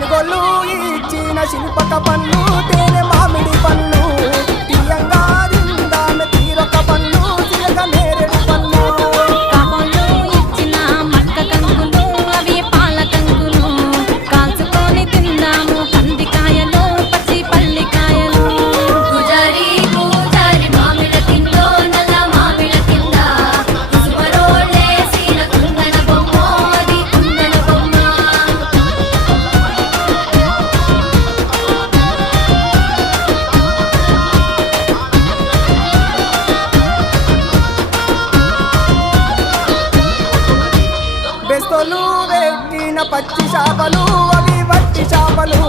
తెనుగొల్లు ఇచ్చిన శిల్పక పన్ను తేనె మామిడి పన్ను తీయంగా తిందామె తీరొక పన్ను తీయక నేరేడు పన్ను కాబోలు ఇచ్చిన మక్క కంకులు అవి పాల కంకులు కాల్చుకొని తిందాము కందికాయలు పచ్చి పల్లికాయలు పూజారి పూజారి మామిడ తిందో నల్ల మామిడ తిందా కుసుమరోళ్ళేసిన కుందన బొమ్మ అది కుందన బొమ్మ బెస్తోలు వెక్కిన పచ్చి చేపలు అవి వట్టి చేపలు